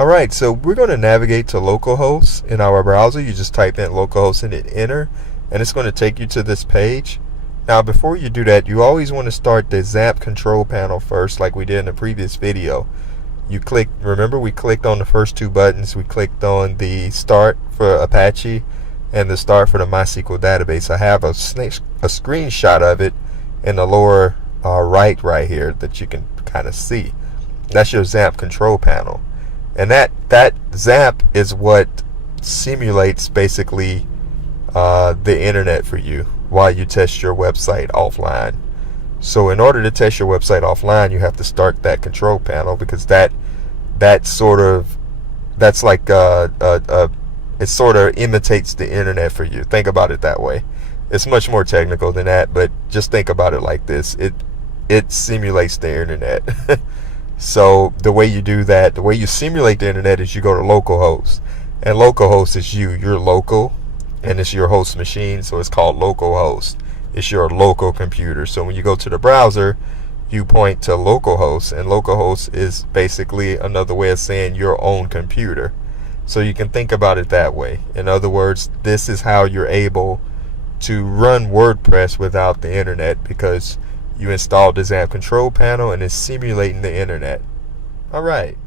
Alright, so we're going to navigate to localhost in our browser. You just type in localhost and hit enter, and it's going to take you to this page. Now before you do that, you always want to start the XAMPP control panel first, like we did in the previous video. You click, remember we clicked on the first two buttons. We clicked on the start for Apache and the start for the MySQL database. I have a screenshot of it in the lower right here that you can kind of see. That's your XAMPP control panel. And that XAMPP is what simulates basically the internet for you while you test your website offline. So in order to test your website offline, you have to start that control panel, because it sort of imitates the internet for you. Think about it that way. It's much more technical than that, but just think about it like this. It simulates the internet. So the way you do that, the way you simulate the internet, is you go to localhost. And localhost is you're local, and it's your host machine, so it's called localhost. It's your local computer. So when you go to the browser, you point to localhost, and localhost is basically another way of saying your own computer. So you can think about it that way. In other words, this is how you're able to run WordPress without the internet, because you installed the XAMPP control panel and it's simulating the internet. Alright.